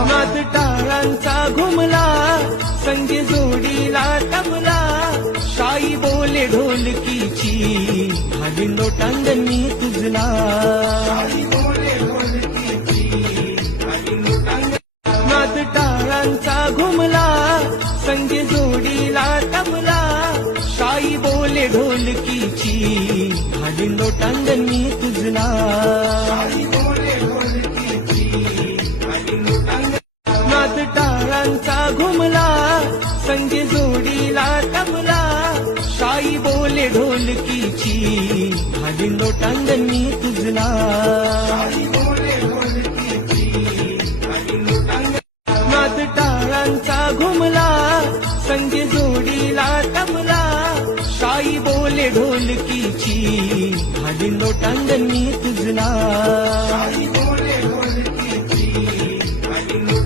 नाद टाळांचा घुमला, संगी जोडीला तबला, शाई बोले ढोलकीची, खाली लोटांगणी तुझला. नाद टाळांचा घुमला, संगी जोडीला तबला, शाई बोले ढोलकीची, खाली लोटांगणी तुझला. नाद टाळांचा घुमला, संगी जोडीला तबला, शाई बोले ढोलकीची, खाली लोटांगणी तुझला. नाद टाळांचा घुमला, संगी जोडीला तबला, शाई बोले ढोलकीची, खाली लोटांगणी तुझला.